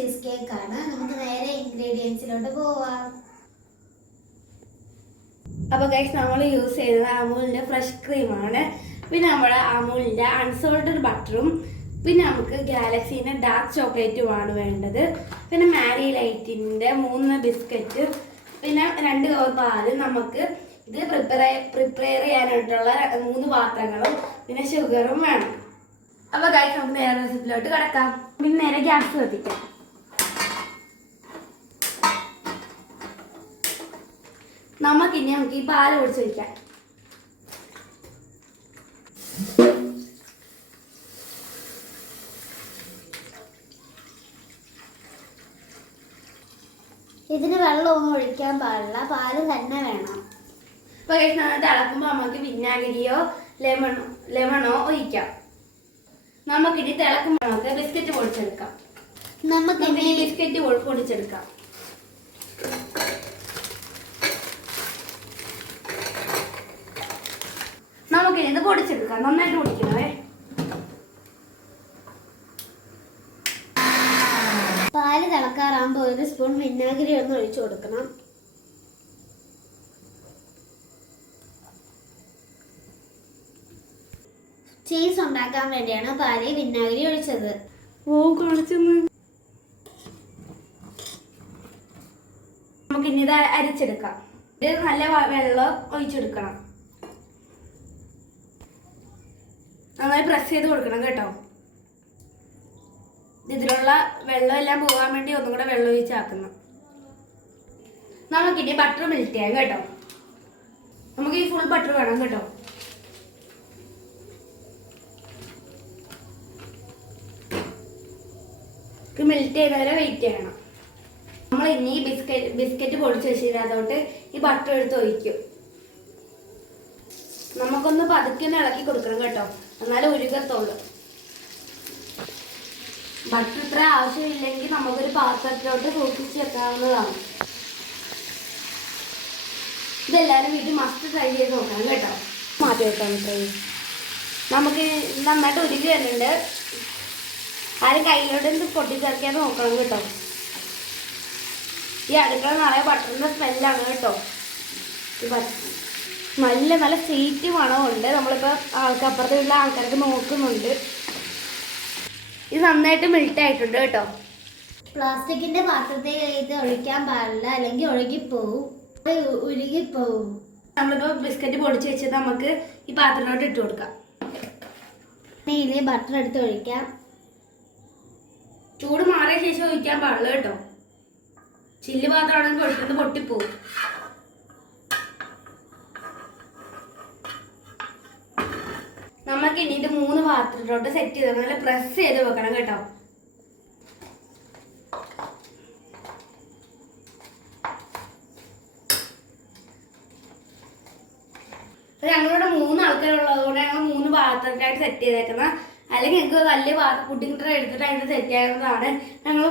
Cheese cake ആണ്. നമുക്ക് നേരെ ഇൻഗ്രീഡിയൻസിലോട്ട് പോവാം. അപ്പോൾ ഗൈസ് നമ്മൾ യൂസ് ചെയ്യുന്നത് അമൂലിൻ്റെ ഫ്രഷ് ക്രീമാണ്, പിന്നെ നമ്മുടെ അമൂലിൻ്റെ അൺസോൾട്ടഡ് ബട്ടറും, പിന്നെ നമുക്ക് ഗാലക്സീൻ്റെ ഡാർക്ക് ചോക്ലേറ്റുമാണ് വേണ്ടത്, പിന്നെ മാരി ലൈറ്റിൻ്റെ 3 ബിസ്ക്കറ്റ്, പിന്നെ 2 പാല്. നമുക്ക് ഇത് പ്രിപ്പയർ ചെയ്യാനായിട്ടുള്ള 3 പാത്രങ്ങളും പിന്നെ ഷുഗറും വേണം. അപ്പോൾ ഗൈസ് നമുക്ക് നേരെ റെസിപ്പിയിലോട്ട് കിടക്കാം. പിന്നെ നേരെ ഗ്യാസ് കത്തിക്കാം. നമുക്കിനി ഈ പാല് ഒഴിച്ച് വയ്ക്കാം. ഇതിന് വെള്ളമൊന്നും ഒഴിക്കാൻ പാടില്ല, പാല് തന്നെ വേണം. അപ്പോൾ തിളക്കുമ്പോൾ നമുക്ക് വിനാഗിരിയോ ലെമണോ ഒഴിക്കാം. നമുക്കിനി തിളക്കുമ്പോൾ നമുക്ക് ബിസ്ക്കറ്റ് പൊടിച്ചെടുക്കാം. നമുക്കിനി ബിസ്ക്കറ്റ് പൊടിച്ചെടുക്കാം. നമുക്കിനി ഇത് പൊടിച്ചെടുക്കാം. നന്നായിട്ട് പൊടിക്കണേ. പാല് തിളക്കാറാകുമ്പോൾ 1 സ്പൂൺ വിനാഗിരി ഒന്ന് ഒഴിച്ചു കൊടുക്കണം. ചീസ് ഉണ്ടാക്കാൻ വേണ്ടിയാണ് പാലിൽ വിനാഗിരി ഒഴിച്ചത്. നമുക്കിനി ഇത് അരിച്ചെടുക്കാം. ഇത് നല്ല വെള്ളം ഒഴിച്ചെടുക്കണം. നന്നായി പ്രസ് ചെയ്ത് കൊടുക്കണം കേട്ടോ. ഇതിലുള്ള വെള്ളം എല്ലാം പോകാൻ വേണ്ടി ഒന്നും കൂടെ വെള്ളം ഒഴിച്ചാക്കണം. നമുക്കിനി ബട്ടർ മെൽറ്റ് ചെയ്യാം കേട്ടോ. നമുക്ക് ഈ ഫുൾ ബട്ടർ വേണം കേട്ടോ. മെൽറ്റ് ചെയ്തവരെ വെയിറ്റ് ചെയ്യണം. നമ്മൾ ഇനി ബിസ്ക്കറ്റ് പൊടിച്ച് വെച്ചിട്ട് അതോട്ട് ഈ ബട്ടർ എടുത്ത് ഒഴിക്കും. നമുക്കൊന്ന് പതുക്കെ ഇളക്കി കൊടുക്കണം കേട്ടോ, എന്നാലേ ഉരുകത്തുള്ളൂ. ബട്ടർ ഇത്ര ആവശ്യമില്ലെങ്കിൽ നമുക്കൊരു പാത്രത്തിലോട്ട് സൂക്ഷിച്ച് വെക്കാവുന്നതാണ്. ഇതെല്ലാവരും വീട്ടിൽ മസ്റ്റ് ട്രൈ ചെയ്ത് നോക്കണം കേട്ടോ. മാറ്റി വെക്കാം. നമുക്ക് നന്നായിട്ട് ഉരുകി വരുന്നുണ്ട്. ആരും കയ്യിലോട്ട് പൊട്ടിച്ചേർക്കാൻ നോക്കണം കേട്ടോ. ഈ അടുക്കള നിറയെ ബട്ടറിൻ്റെ സ്മെല്ലാണ് കേട്ടോ. നല്ല സ്വീറ്റ് മണമുണ്ട്. നമ്മളിപ്പോൾ അപ്പുറത്തുള്ള ആൾക്കാർക്ക് നോക്കുന്നുണ്ട്. ഇത് നന്നായിട്ട് മെൽറ്റ് ആയിട്ടുണ്ട് കേട്ടോ. പ്ലാസ്റ്റിക്കിന്റെ പാത്രത്തിൽ ഇത് ഒഴിക്കാൻ പാടില്ല, അല്ലെങ്കിൽ ഒഴുകിപ്പോവും, ഉരുകിപ്പോവും. നമ്മളിപ്പോൾ ബിസ്ക്കറ്റ് പൊടിച്ച് വെച്ചത് നമുക്ക് ഈ പാത്രത്തിലോട്ട് ഇട്ട് കൊടുക്കാം. ഇതിൽ ബട്ടർ എടുത്ത് ഒഴിക്കാം. ചൂട് മാറിയ ശേഷം ഒഴിക്കാൻ പാടില്ല കേട്ടോ. ചില്ല് പാത്രമാണെങ്കിൽ ഒഴിക്കുന്നത് പൊട്ടിപ്പോവും. നമുക്ക് ഇനി ഇത് 3 പാത്രത്തിലോട്ട് സെറ്റ് ചെയ്ത് നല്ല പ്രസ് ചെയ്ത് വെക്കണം കേട്ടോ. ഞങ്ങളിവിടെ 3 ആൾക്കാരുള്ളത് കൊണ്ട് ഞങ്ങൾ 3 പാത്രത്തിലായിട്ട് സെറ്റ് ചെയ്തേക്കുന്ന. അല്ലെങ്കിൽ ഞങ്ങൾക്ക് വലിയ പുഡിംഗ് ട്രേ എടുത്തിട്ട് അതിന് സെറ്റ് ആകുന്നതാണ്. ഞങ്ങൾ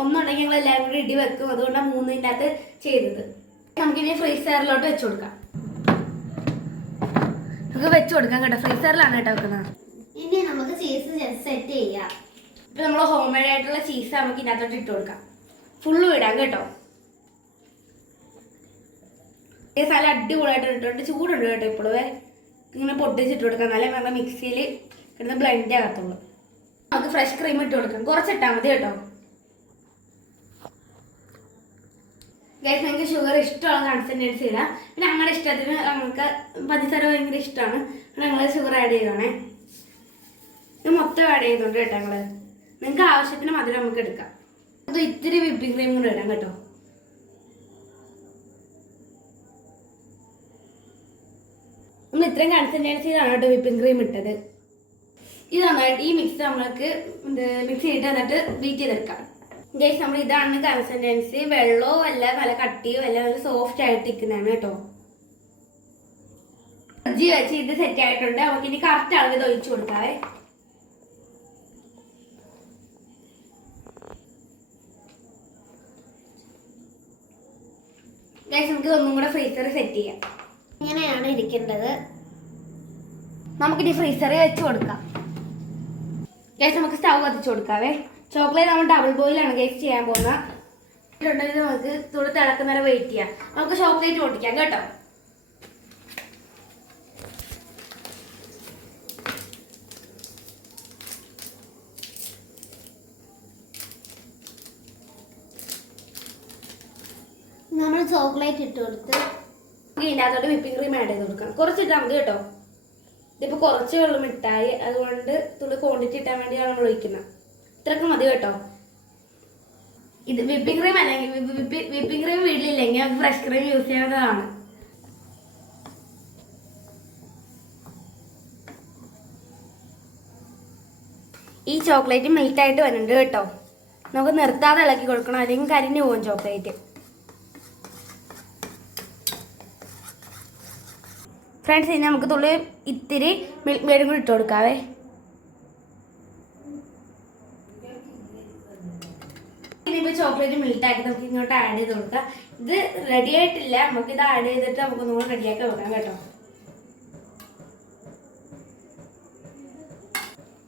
ഒന്നുണ്ടെങ്കിൽ ഞങ്ങൾ എല്ലാവരും കൂടി ഇടി വെക്കും. അതുകൊണ്ടാണ് 3ൻ്റെ അകത്ത് ചെയ്തത്. നമുക്കിനി ഫ്രീസറിലോട്ട് വെച്ച് കൊടുക്കാം. നമുക്ക് വെച്ച് കൊടുക്കാം കേട്ടോ. ഫ്രീസറിലാണ് കേട്ടോ വെക്കുന്നത്. ഇനി നമുക്ക് ചീസ് സെറ്റ് ചെയ്യാം. ഇപ്പം നമ്മൾ ഹോം മെയ്ഡ് ആയിട്ടുള്ള ചീസ് നമുക്ക് ഇതിനകത്തോട്ട് ഇട്ട് കൊടുക്കാം. ഫുള്ള് ഇടാം കേട്ടോ. ഈ സ്ഥലം അടിപൊളിയായിട്ട് ഇട്ടുകൊണ്ട് ചൂടുണ്ട് കേട്ടോ. ഇപ്പോഴേ ഇങ്ങനെ പൊട്ടിച്ചിട്ട് കൊടുക്കാം. നല്ല നമ്മുടെ മിക്സിയിൽ കിടന്ന് ബ്ലെൻഡ് ആകത്തുള്ളൂ. നമുക്ക് ഫ്രഷ് ക്രീം ഇട്ട് കൊടുക്കാം. കുറച്ചിട്ടാൽ മതി കേട്ടോ. ഗൈസ് നിങ്ങൾക്ക് ഷുഗർ ഇഷ്ടമുള്ള കൺസിസ്റ്റൻസി ഇടാം. പിന്നെ ഞങ്ങളുടെ ഇഷ്ടത്തിന് നമുക്ക് പഞ്ചസാര ഭയങ്കര ഇഷ്ടമാണ്. ഞങ്ങൾ ഷുഗർ ആഡ് ചെയ്തോണേ. ഇത് മൊത്തം ആഡ് ചെയ്യുന്നുണ്ട് കേട്ടോ. നിങ്ങൾക്ക് ആവശ്യത്തിന് മധുരം നമുക്ക് എടുക്കാം. അത് ഇത്തിരി വിപ്പിംഗ് ക്രീം കൂടെ ഇടാം കേട്ടോ. നമ്മൾ ഇത്രയും കൺസിസ്റ്റൻസിയിലാണ് കേട്ടോ വിപ്പിംഗ് ക്രീം ഇട്ടത്. ഇത് നന്നായിട്ട് ഈ മിക്സ് നമ്മൾക്ക് മിക്സ് ചെയ്തിട്ട് എന്നിട്ട് ബീറ്റ് ചെയ്തെടുക്കാം. ഗൈസ് നമ്മൾ ഇതാണ് കൺസിസ്റ്റൻസി. വെള്ളമോ അല്ല നല്ല കട്ടിയോ അല്ല, നല്ല സോഫ്റ്റ് ആയിട്ട് ഇരിക്കുന്നതാണ് കേട്ടോ. ഫ്രിഡ്ജിൽ വെച്ച് ഇത് സെറ്റ് ആയിട്ടുണ്ട്. നമുക്ക് ഇനി കറക്റ്റ് അളവ് ഇത് ഒഴിച്ചു കൊടുക്കാവേ. ഗൈസ് നമുക്ക് ഒന്നും കൂടെ ഫ്രീസറിൽ സെറ്റ് ചെയ്യാം. ഇങ്ങനെയാണ് ഇരിക്കേണ്ടത്. നമുക്കിനി ഫ്രീസറിൽ വെച്ച് കൊടുക്കാം. ഗൈസ് നമുക്ക് സ്റ്റൗ കത്തിച്ചു കൊടുക്കാവേ. ചോക്ലേറ്റ് നമ്മൾ ഡബിൾ ബോയിലാണ് ഗൈസ് ചെയ്യാൻ പോകുന്നത്. ഉണ്ടെങ്കിൽ നമുക്ക് തുള്ളി തിളക്കുന്നവരെ വെയിറ്റ് ചെയ്യാം. നമുക്ക് ചോക്ലേറ്റ് പൊട്ടിക്കാം കേട്ടോ. നമ്മൾ ചോക്ലേറ്റ് ഇട്ട് കൊടുത്ത് ഇതിൻ്റെ അകത്തോട്ട് വിപ്പിംഗ് ക്രീം ആഡ് ചെയ്ത് കൊടുക്കണം. കുറച്ചിട്ടാൽ മതി കേട്ടോ. ഇതിപ്പോൾ കുറച്ചേ ഉള്ളൂ മിഠായി, അതുകൊണ്ട് തുള്ളി ക്വാണ്ടിറ്റി ഇട്ടാൻ വേണ്ടിയാണ് നമ്മൾ ഒഴിക്കുന്നത്. ഇത്രയൊക്കെ മതി കേട്ടോ. ഇത് വിപ്പിംഗ് ക്രീം അല്ലെങ്കിൽ വിപ്പിംഗ് ക്രീം വീട്ടിലില്ലെങ്കിൽ നമുക്ക് ഫ്രഷ് ക്രീം യൂസ് ചെയ്യാവുന്നതാണ്. ഈ ചോക്ലേറ്റ് മെൽറ്റായിട്ട് വരുന്നുണ്ട് കേട്ടോ. നമുക്ക് നിർത്താതെ ഇളക്കി കൊടുക്കണം, അല്ലെങ്കിൽ കരിഞ്ഞു പോകും ചോക്ലേറ്റ്. ഫ്രണ്ട്സ്, ഇനി നമുക്ക് തുള്ളി ഇത്തിരി മിൽക്ക് മെയ്ഡും കൂടി ഇട്ട് കൊടുക്കാവേ. ഇനിയിപ്പോൾ ചോക്ലേറ്റ് മെൽറ്റാക്കി നമുക്ക് ഇങ്ങോട്ട് ആഡ് ചെയ്ത് കൊടുക്കാം. ഇത് റെഡി ആയിട്ടില്ല, നമുക്കിത് ആഡ് ചെയ്തിട്ട് നമുക്ക് ഒന്നുകൂടെ റെഡിയാക്കി വെക്കാം കേട്ടോ.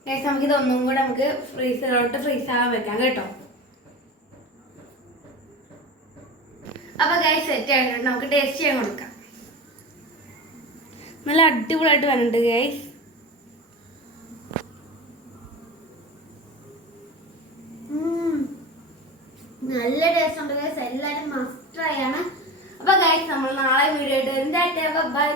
ഗൈസ്, നമുക്കിത് ഒന്നും കൂടെ നമുക്ക് ഫ്രീസറിലോട്ട് ഫ്രീസ് ആകാൻ വെക്കാം കേട്ടോ. അപ്പോൾ ഗൈസ് സെറ്റ് ആയിട്ടുണ്ട്, നമുക്ക് ടേസ്റ്റ് ചെയ്യാൻ കൊടുക്കാം. നല്ല അടിപൊളിയായിട്ട് വരുന്നുണ്ട് ഗൈസ്. നല്ല ടേസ്റ്റ് ഉണ്ട് ഗൈസ്, എല്ലാവരും മസ്റ്റ് ട്രൈ ആണ്. അപ്പോൾ ഗൈസ്, നമ്മൾ നാളെ വീഡിയോ ആയിട്ട് വരും. ബൈ.